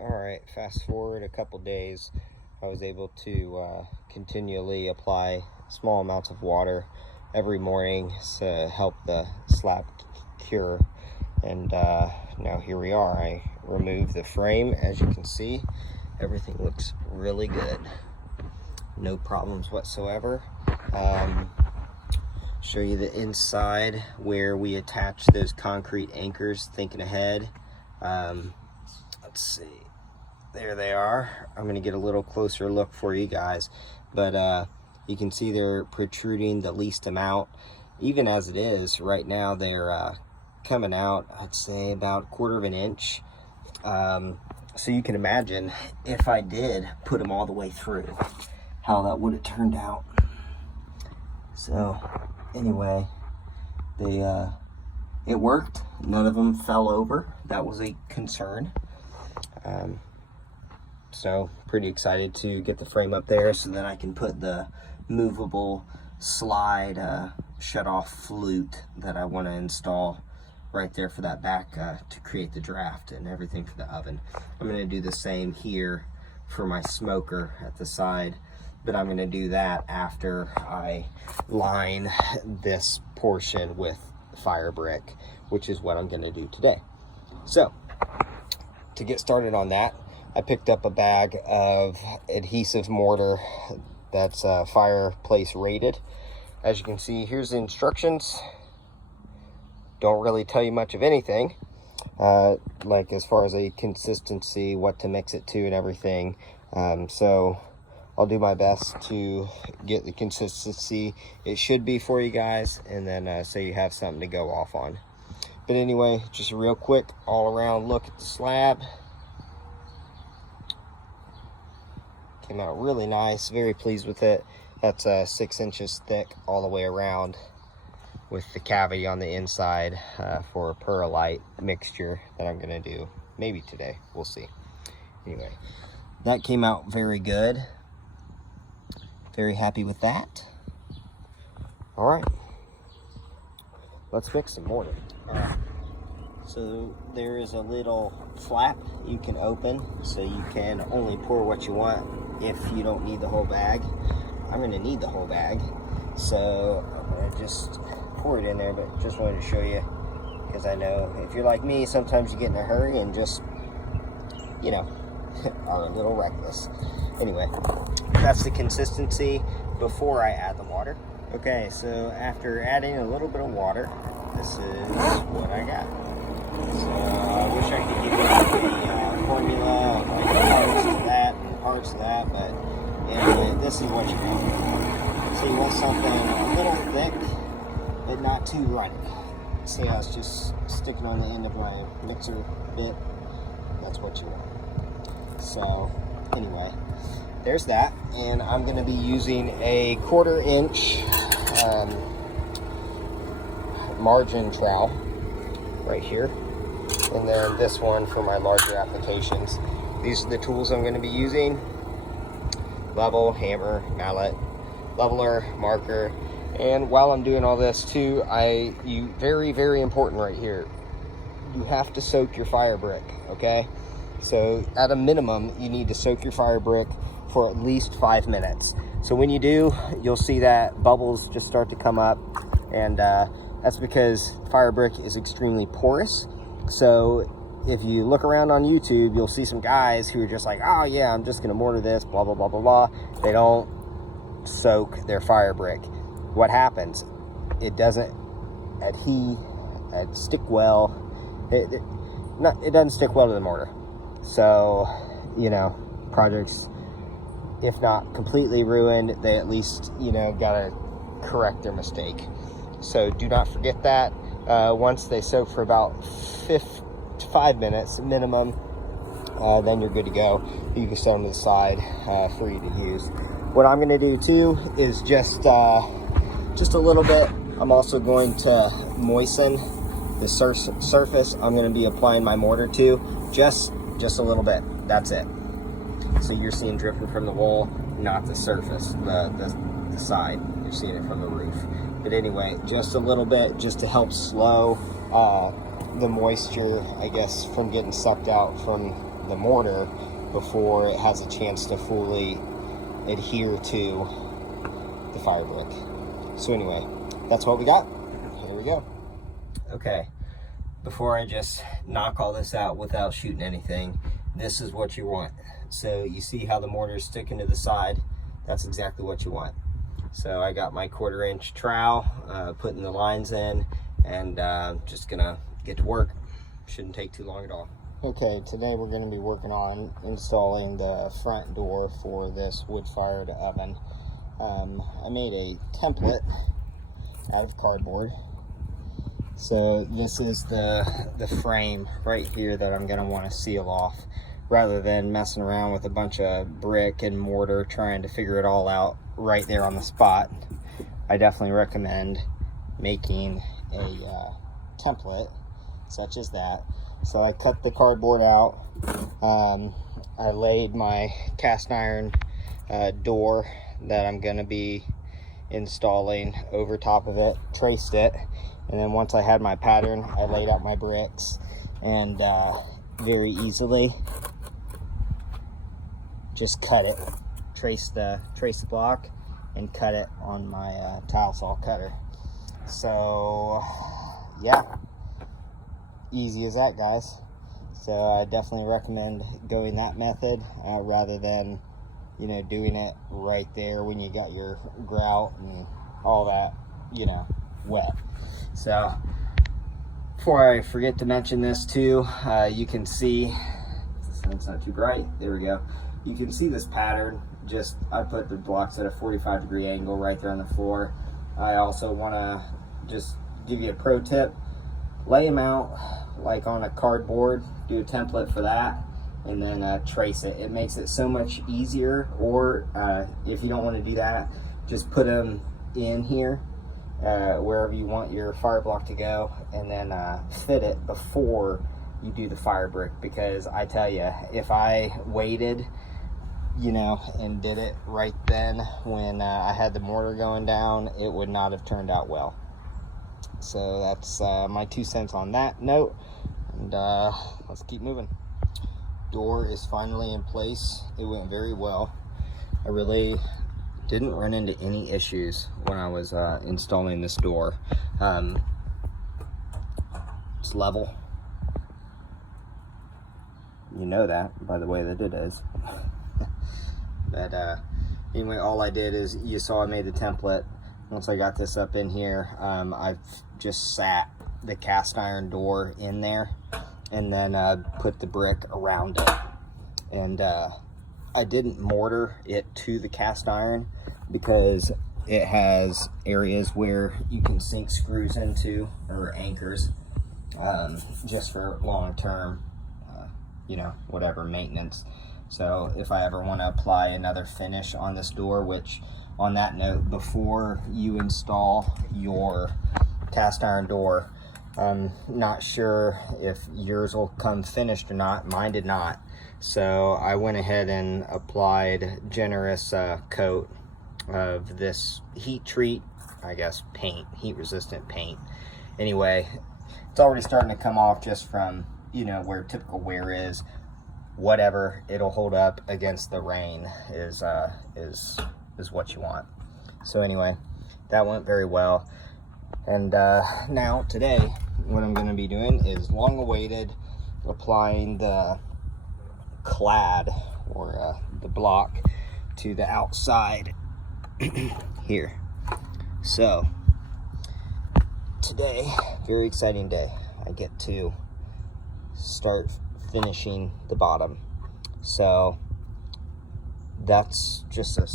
Alright, fast forward a couple days, I was able to continually apply small amounts of water every morning to help the slab cure. And now here we are. I removed the frame. As you can see, everything looks really good. No problems whatsoever. Show you the inside where we attach those concrete anchors, thinking ahead. Let's see. There they are. I'm going to get a little closer look for you guys. But you can see they're protruding the least amount. Even as it is, right now they're coming out, I'd say about 1/4 of an inch. So you can imagine if I did put them all the way through, how that would have turned out. So anyway, it worked. None of them fell over. That was a concern. So pretty excited to get the frame up there so that I can put the movable slide shut off flute that I want to install right there for that back to create the draft and everything for the oven. I'm going to do the same here for my smoker at the side, but I'm going to do that after I line this portion with fire brick, which is what I'm going to do today. So to get started on that, I picked up a bag of adhesive mortar that's fireplace rated. As you can see, here's the instructions. Don't really tell you much of anything, like as far as a consistency, what to mix it to and everything. So I'll do my best to get the consistency it should be for you guys, and then so you have something to go off on. But anyway, just a real quick all around look at the slab. Came out really nice, very pleased with it. That's 6 inches thick all the way around, with the cavity on the inside for a perlite mixture that I'm gonna do maybe today. We'll see. Anyway, that came out very good. Very happy with that. All right, let's mix some mortar. So there is a little flap you can open, so you can only pour what you want if you don't need the whole bag. I'm going to need the whole bag, so I'm going to just pour it in there, but just wanted to show you, because I know if you're like me, sometimes you get in a hurry and just, you know, are a little reckless. Anyway, that's the consistency before I add the water. Okay, so after adding a little bit of water, this is what I got. So I wish I could give you a formula of like parts of that and parts of that, but anyway, this is what you want. So you want something a little thick, but not too runny. See how it's just sticking on the end of my mixer bit? That's what you want. So anyway, there's that, and I'm going to be using a 1/4 inch margin trowel right here, and then this one for my larger applications. These are the tools I'm going to be using: level, hammer, mallet, leveler, marker. And while I'm doing all this too, very, very important right here, you have to soak your fire brick, okay? So at a minimum, you need to soak your fire brick for at least 5 minutes. So when you do, you'll see that bubbles just start to come up, and that's because fire brick is extremely porous. So if you look around on YouTube, you'll see some guys who are just like, oh yeah, I'm just gonna mortar this, blah, blah, blah, blah, blah. They don't soak their fire brick. What happens? It doesn't stick well. It doesn't stick well to the mortar. So, you know, projects, if not completely ruined, they at least, you know, gotta correct their mistake. So do not forget that. Once they soak for about 5 minutes minimum, then you're good to go. You can set them to the side for you to use. What I'm gonna do too is just a little bit. I'm also going to moisten the surface I'm going to be applying my mortar to, just a little bit. That's it. So you're seeing dripping from the wall, not the surface, the side. You're seeing it from the roof. But anyway, just a little bit, just to help slow the moisture, I guess, from getting sucked out from the mortar before it has a chance to fully adhere to the fire brick. So anyway, that's what we got. Here we go. Okay, before I just knock all this out without shooting anything, this is what you want. So you see how the mortar is sticking to the side? That's exactly what you want. So I got my 1/4 inch trowel, putting the lines in, and just gonna get to work. Shouldn't take too long at all. Okay, today we're going to be working on installing the front door for this wood-fired oven. I made a template out of cardboard. So this is the frame right here that I'm going to want to seal off. Rather than messing around with a bunch of brick and mortar trying to figure it all out right there on the spot, I definitely recommend making a template such as that. So I cut the cardboard out. I laid my cast iron door that I'm going to be installing over top of it, traced it, and then once I had my pattern, I laid out my bricks, and very easily just cut it, trace the block, and cut it on my tile saw cutter. So yeah, easy as that, guys. So I definitely recommend going that method rather than, you know, doing it right there when you got your grout and all that, you know, wet. So before I forget to mention this too, you can see, it's not too bright, there we go. You can see this pattern. Just, I put the blocks at a 45-degree angle right there on the floor. I also want to just give you a pro tip. Lay them out like on a cardboard, do a template for that, and then trace it. It makes it so much easier. Or if you don't want to do that, just put them in here, wherever you want your fire block to go, and then fit it before you do the fire brick. Because I tell you, if I waited, you know, and did it right then when I had the mortar going down, it would not have turned out well. So that's my 2 cents on that note, and let's keep moving. Door is finally in place. It went very well. I really didn't run into any issues when I was installing this door. It's level. You know that by the way that it is. But anyway, all I did is, you saw I made the template. Once I got this up in here, I've just sat the cast iron door in there, and then put the brick around it. And I didn't mortar it to the cast iron because it has areas where you can sink screws into, or anchors, just for long term, you know, whatever maintenance. So if I ever want to apply another finish on this door, which, on that note, before you install your cast iron door, I'm not sure if yours will come finished or not. Mine did not. So I went ahead and applied generous coat of this heat treat, I guess, paint, heat resistant paint. Anyway, it's already starting to come off just from, you know, where typical wear is. Whatever, it'll hold up against the rain is what you want. So anyway, that went very well. And now today, what I'm going to be doing is long awaited applying the clad, or the block, to the outside here. So today, very exciting day. I get to start finishing the bottom. So that's just a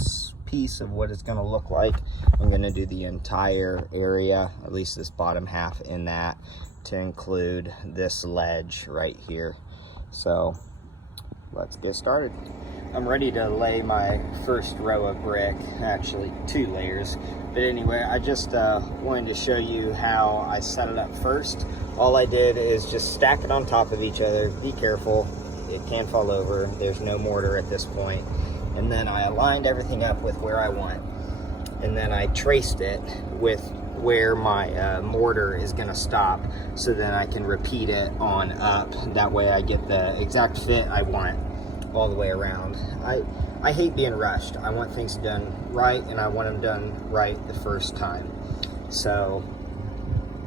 piece of what it's going to look like. I'm going to do the entire area, at least this bottom half, in that, to include this ledge right here. So let's get started. I'm ready to lay my first row of brick, actually 2 layers. But anyway, I just wanted to show you how I set it up first. All I did is just stack it on top of each other. Be careful, it can fall over. There's no mortar at this point. And then I aligned everything up with where I want. And then I traced it with where my mortar is going to stop, so then I can repeat it on up. That way I get the exact fit I want all the way around. I hate being rushed. I want things done right, and I want them done right the first time. So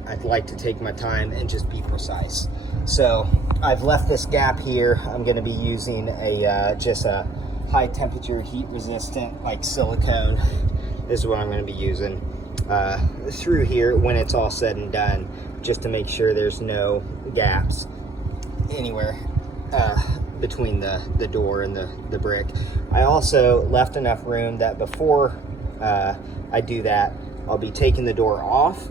I'd like to take my time and just be precise. So I've left this gap here. I'm going to be using just a high temperature, heat resistant, like silicone. This is what I'm going to be using through here when it's all said and done, just to make sure there's no gaps anywhere between the door and the brick. I also left enough room that before I do that, I'll be taking the door off,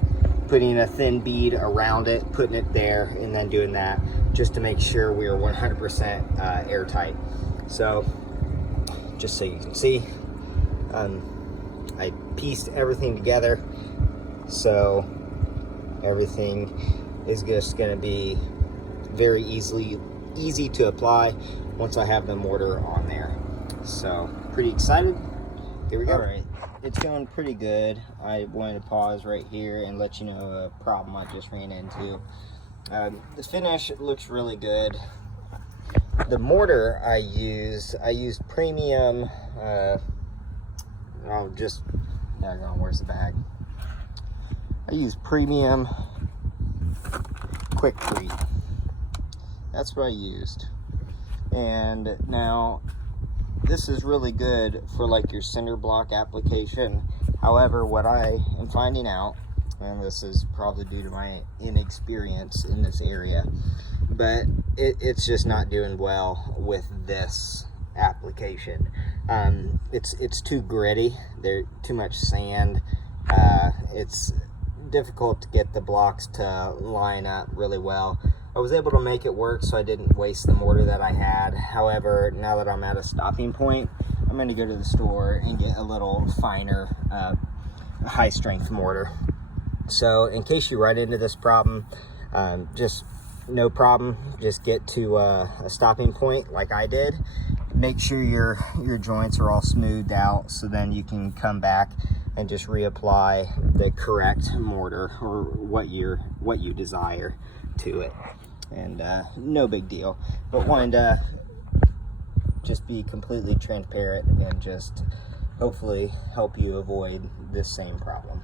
putting a thin bead around it, putting it there, and then doing that just to make sure we are 100% airtight. So just so you can see, I pieced everything together, so everything is just going to be very easy to apply once I have the mortar on there. So pretty excited. Here we go. All right, it's going pretty good. I wanted to pause right here and let you know a problem I just ran into. The finish looks really good. The mortar I used premium, where's the bag? I used premium Quikrete. That's what I used. And now this is really good for like your cinder block application. However, what I am finding out, and this is probably due to my inexperience in this area, but it's just not doing well with this application. It's too gritty. There's too much sand. It's difficult to get the blocks to line up really well. I was able to make it work, so I didn't waste the mortar that I had. However, now that I'm at a stopping point, I'm going to go to the store and get a little finer, high strength mortar. So in case you run into this problem, just no problem. Just get to a stopping point like I did. Make sure your joints are all smoothed out, so then you can come back and just reapply the correct mortar or what you desire to it. And no big deal, but wanted to just be completely transparent and just hopefully help you avoid this same problem.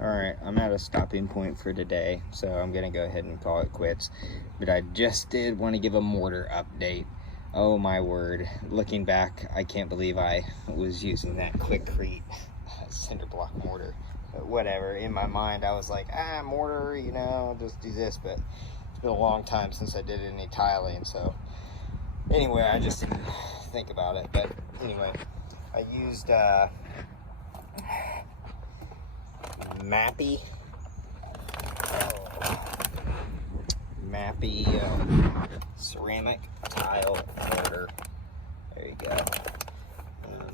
All right, I'm at a stopping point for today, so I'm gonna go ahead and call it quits. But I just did want to give a mortar update. Oh my word, looking back, I can't believe I was using that Quikrete cinder block mortar. But whatever, in my mind I was like, mortar, you know, just do this. But it's been a long time since I did any tiling, so anyway, I just didn't think about it. But anyway, I used Mappy ceramic tile mortar. There you go.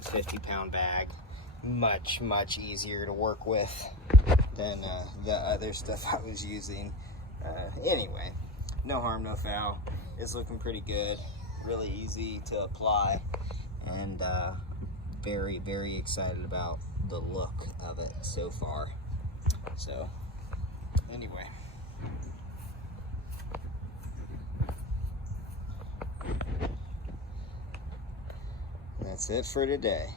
50-pound bag. Much easier to work with than the other stuff I was using. Anyway, no harm, no foul. It's looking pretty good. Really easy to apply, and very excited about the look of it so far. So anyway, that's it for today.